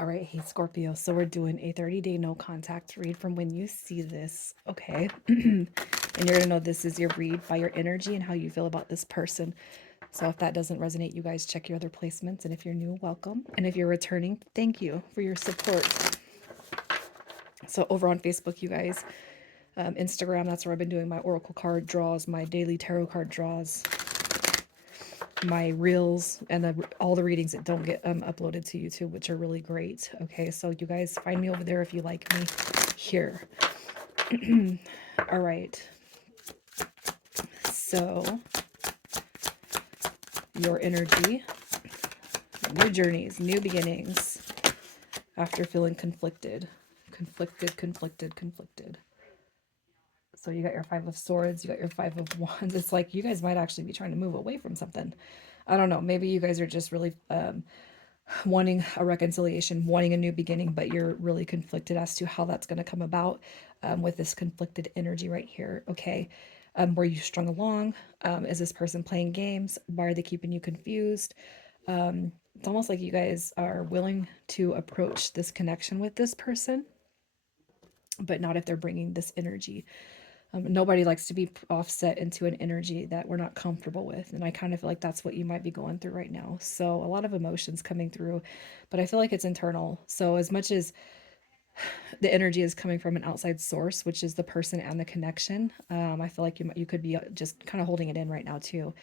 All right, hey Scorpio. So we're doing a 30-day no contact read from when you see this, okay? And you're gonna know this is your read by your energy and how you feel about this person. So if that doesn't resonate, you guys check your other placements. And if you're new, welcome. And if you're returning, thank you for your support. So over on Facebook, you guys, Instagram, that's where I've been doing my oracle card draws, my daily tarot card draws, my reels, and all the readings that don't get uploaded to YouTube, which are really great. Okay, so you guys find me over there if you like me here. All right. So your energy, new journeys, new beginnings after feeling conflicted. Conflicted. So you got your Five of Swords, you got your Five of Wands. It's like you guys might actually be trying to move away from something. I don't know. Maybe you guys are just really wanting a reconciliation, wanting a new beginning, but you're really conflicted as to how that's going to come about with this conflicted energy right here. Okay. Were you strung along? Is this person playing games? Why are they keeping you confused? It's almost like you guys are willing to approach this connection with this person, but not if they're bringing this energy. Nobody likes to be offset into an energy that we're not comfortable with. And I kind of feel like that's what you might be going through right now. So a lot of emotions coming through, but I feel like it's internal. So as much as the energy is coming from an outside source, which is the person and the connection, I feel like you could be just kind of holding it in right now too.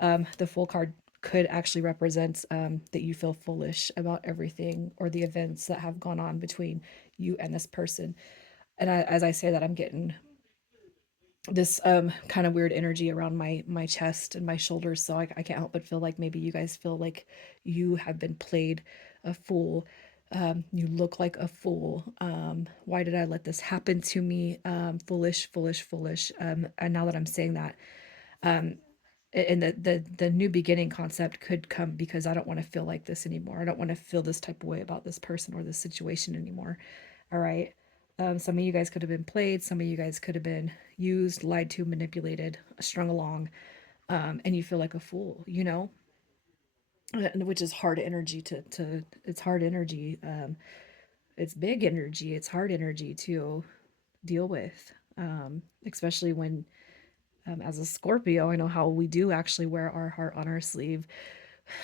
The Fool card could actually represent that you feel foolish about everything or the events that have gone on between you and this person. And as I say that, I'm getting this kind of weird energy around my chest and my shoulders, so I can't help but feel like maybe you guys feel like you have been played a fool. You look like a fool. Why did I let this happen to me? Foolish. And now that I'm saying that, and the new beginning concept could come because I don't want to feel like this anymore. I don't want to feel this type of way about this person or this situation anymore. All right. Some of you guys could have been played. Some of you guys could have been used, lied to, manipulated, strung along, and you feel like a fool, which is hard energy to it's hard energy. It's big energy. It's hard energy to deal with, especially when, as a Scorpio, I know how we do actually wear our heart on our sleeve.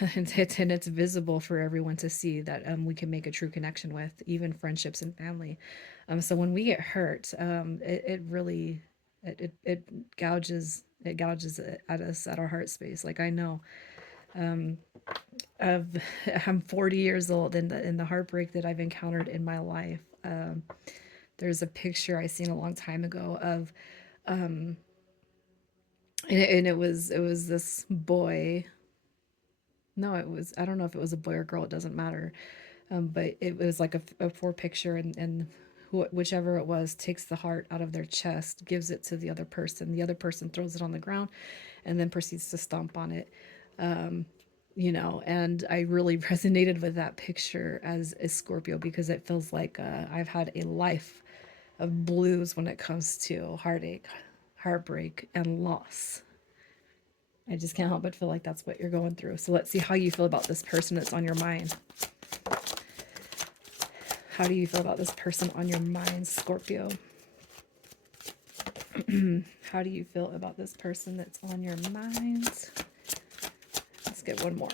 And it's visible for everyone to see that we can make a true connection with, even friendships and family. So when we get hurt, it really it gouges at us at our heart space. Like I know, of I'm 40 years old, and the heartbreak that I've encountered in my life. There's a picture I seen a long time ago of, and it was this boy. No, it was, I don't know if it was a boy or girl. It doesn't matter. But it was like a four picture, and whichever it was takes the heart out of their chest, gives it to the other person. The other person throws it on the ground, and then proceeds to stomp on it. And I really resonated with that picture as a Scorpio because it feels like I've had a life of blues when it comes to heartache, heartbreak, and loss. I just can't help but feel like that's what you're going through. So let's see how you feel about this person that's on your mind. How do you feel about this person on your mind, Scorpio? How do you feel about this person that's on your mind? Let's get one more.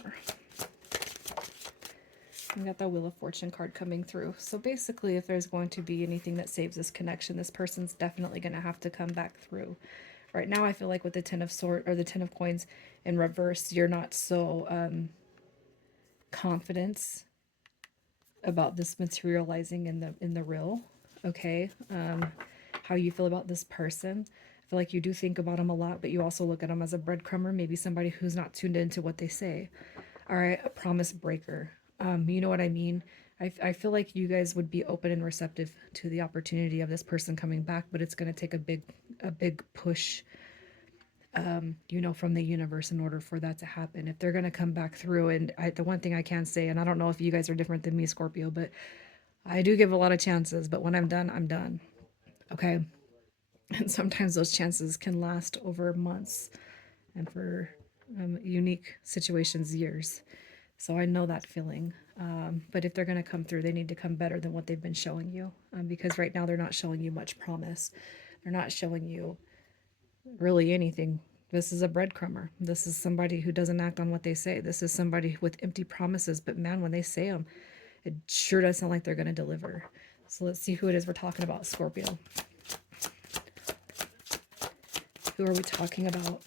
We got the Wheel of Fortune card coming through. So basically, if there's going to be anything that saves this connection, this person's definitely going to have to come back through. Right now, I feel like with the Ten of Swords or the Ten of Coins in reverse, you're not so confident about this materializing in the real. Okay, how you feel about this person. I feel like you do think about them a lot, but you also look at them as a breadcrumber, maybe somebody who's not tuned into what they say. All right, a promise breaker. You know what I mean? I feel like you guys would be open and receptive to the opportunity of this person coming back, but it's going to take a big push, from the universe in order for that to happen. If they're going to come back through, and the one thing I can say, and I don't know if you guys are different than me, Scorpio, but I do give a lot of chances, but when I'm done, I'm done. Okay. And sometimes those chances can last over months, and for unique situations, years. So I know that feeling. But if they're going to come through, they need to come better than what they've been showing you, because right now they're not showing you much promise. They're not showing you really anything. This is a breadcrumber. This is somebody who doesn't act on what they say. This is somebody with empty promises, but man, when they say them, it sure does sound like they're going to deliver. So let's see who it is we're talking about, Scorpio. Who are we talking about?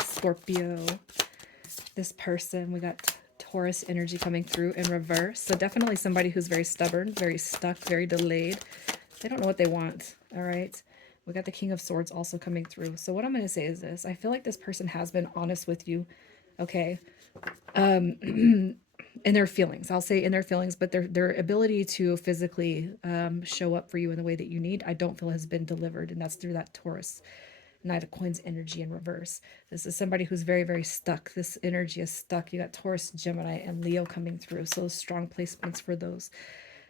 Scorpio. This person, we got Taurus energy coming through in reverse. So definitely somebody who's very stubborn, very stuck, very delayed. They don't know what they want. All right. We got the King of Swords also coming through. So what I'm going to say is this. I feel like this person has been honest with you. Okay. In their feelings. I'll say in their feelings, but their ability to physically show up for you in the way that you need, I don't feel has been delivered. And that's through that Taurus Knight of Coins energy in reverse. This is somebody who's very, very stuck. This energy is stuck. You got Taurus, Gemini, and Leo coming through. So strong placements for those.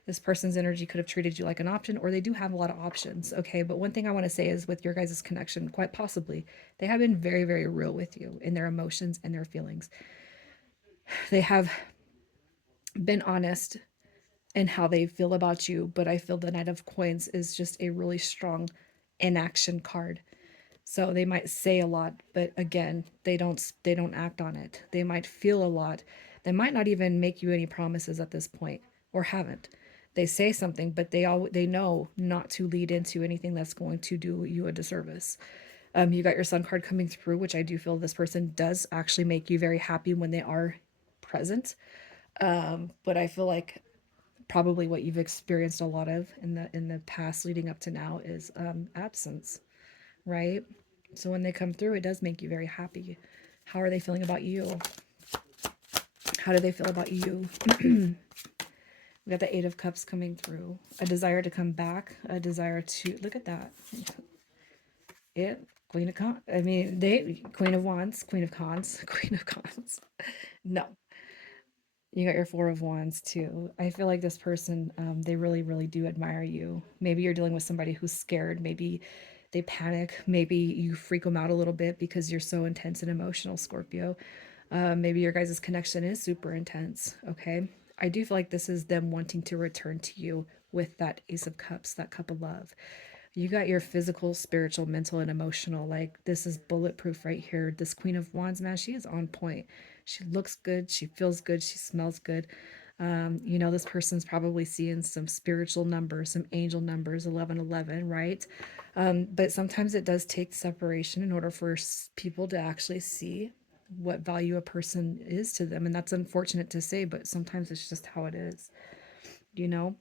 This person's energy could have treated you like an option, or they do have a lot of options. Okay. But one thing I want to say is with your guys' connection, quite possibly, they have been very, very real with you in their emotions and their feelings. They have been honest in how they feel about you, but I feel the Knight of Coins is just a really strong inaction card. So they might say a lot, but again, they don't act on it. They might feel a lot. They might not even make you any promises at this point, or haven't. They say something, but they know not to lead into anything that's going to do you a disservice. You got your Sun card coming through, which I do feel this person does actually make you very happy when they are present. But I feel like probably what you've experienced a lot of in the past leading up to now is absence, right? So when they come through, it does make you very happy. How are they feeling about you? How do they feel about you? We got the Eight of Cups coming through. A desire to come back. A desire to look at that. It Queen of Cons. I mean, they Queen of Wands, Queen of Cons, Queen of Cons. No, you got your Four of Wands too. I feel like this person, they really, really do admire you. Maybe you're dealing with somebody who's scared. Maybe they panic. Maybe you freak them out a little bit because you're so intense and emotional, Scorpio. Maybe your guys' connection is super intense. Okay. I do feel like this is them wanting to return to you with that Ace of Cups, that cup of love. You got your physical, spiritual, mental, and emotional. Like, this is bulletproof right here. This Queen of Wands, man, she is on point. She looks good. She feels good. She smells good. This person's probably seeing some spiritual numbers, some angel numbers, 1111, right? But sometimes it does take separation in order for people to actually see what value a person is to them. And that's unfortunate to say, but sometimes it's just how it is, you know?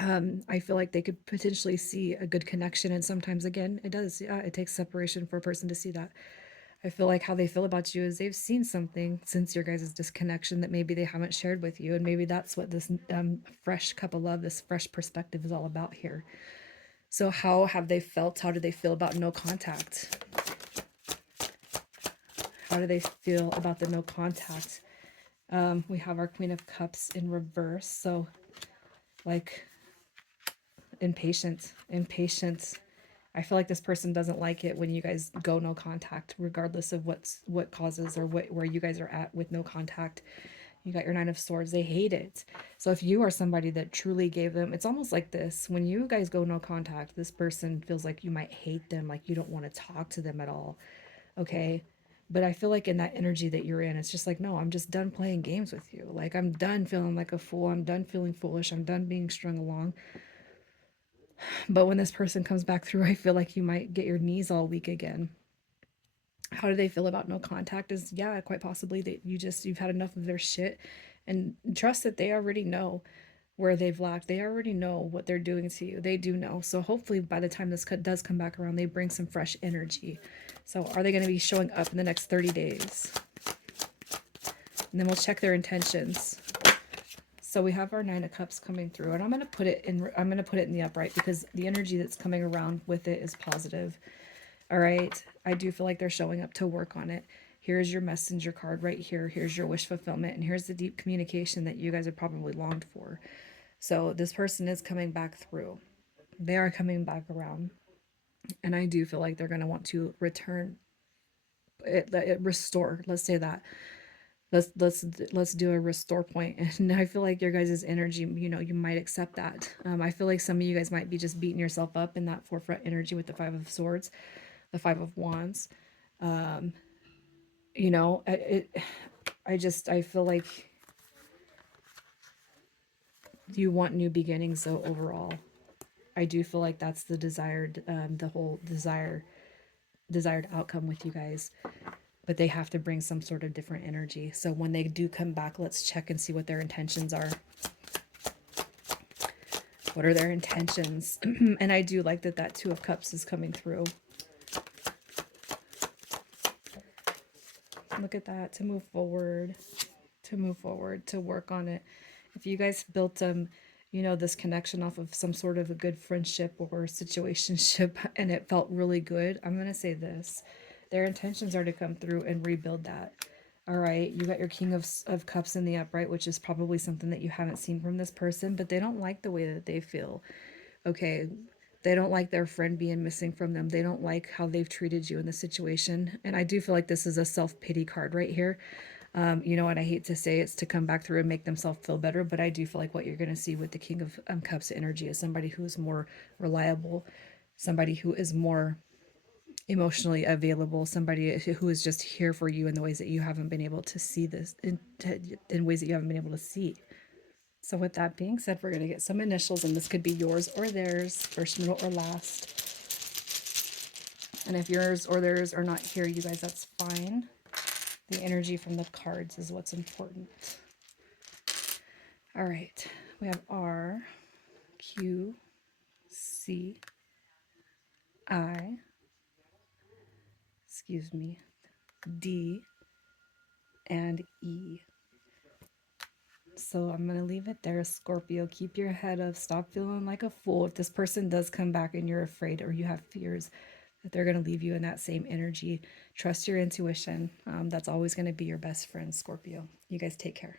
I feel like they could potentially see a good connection, and sometimes, again, it does. Yeah, it takes separation for a person to see that. I feel like how they feel about you is they've seen something since your guys' disconnection that maybe they haven't shared with you, and maybe that's what this fresh cup of love, this fresh perspective is all about here. So, how have they felt? How do they feel about no contact? How do they feel about the no contact? We have our Queen of Cups in reverse, so like impatient. I feel like this person doesn't like it when you guys go no contact, regardless of what causes or where you guys are at with no contact. You got your Nine of Swords. They hate it. So if you are somebody that truly gave them, it's almost like this. When you guys go no contact, this person feels like you might hate them, like you don't want to talk to them at all. Okay. But I feel like in that energy that you're in, it's just like, no, I'm just done playing games with you. Like, I'm done feeling like a fool. I'm done feeling foolish. I'm done being strung along. But when this person comes back through, I feel like you might get your knees all weak again. How do they feel about no contact? Is, yeah, quite possibly that you've had enough of their shit, and trust that they already know where they've lacked. They already know what they're doing to you. They do know. So hopefully by the time this cut does come back around, they bring some fresh energy. So are they going to be showing up in the next 30 days? And then we'll check their intentions. So we have our Nine of Cups coming through, and I'm going to put it in the upright because the energy that's coming around with it is positive. All right. I do feel like they're showing up to work on it. Here's your messenger card right here. Here's your wish fulfillment, and here's the deep communication that you guys have probably longed for. So this person is coming back through. They are coming back around, and I do feel like they're going to want to return it, restore, let's say that. let's do a restore point. And I feel like your guys' energy, you might accept that. I feel like some of you guys might be just beating yourself up in that forefront energy with the Five of Swords, the Five of Wands. Um, I feel like you want new beginnings. So overall, I do feel like that's the the whole desired outcome with you guys. But they have to bring some sort of different energy. So when they do come back, let's check and see what their intentions are. What are their intentions? And I do like that Two of Cups is coming through. Look at that. To move forward, to work on it. If you guys built this connection off of some sort of a good friendship or situationship and it felt really good, I'm going to say this. Their intentions are to come through and rebuild that. All right, you got your King of Cups in the upright, which is probably something that you haven't seen from this person, but they don't like the way that they feel. Okay, they don't like their friend being missing from them. They don't like how they've treated you in the situation. And I do feel like this is a self-pity card right here. And I hate to say it's to come back through and make themselves feel better, but I do feel like what you're going to see with the King of Cups energy is somebody who is more reliable, somebody who is more emotionally available, somebody who is just here for you in the ways that you haven't been able to see this, in ways that you haven't been able to see. So with that being said, we're going to get some initials, and this could be yours or theirs, first, middle, or last. And if yours or theirs are not here, you guys, that's fine. The energy from the cards is what's important. All right, we have R, Q, C, I, D, and E. So I'm going to leave it there, Scorpio. Keep your head up. Stop feeling like a fool. If this person does come back and you're afraid or you have fears that they're going to leave you in that same energy, trust your intuition. That's always going to be your best friend, Scorpio. You guys take care.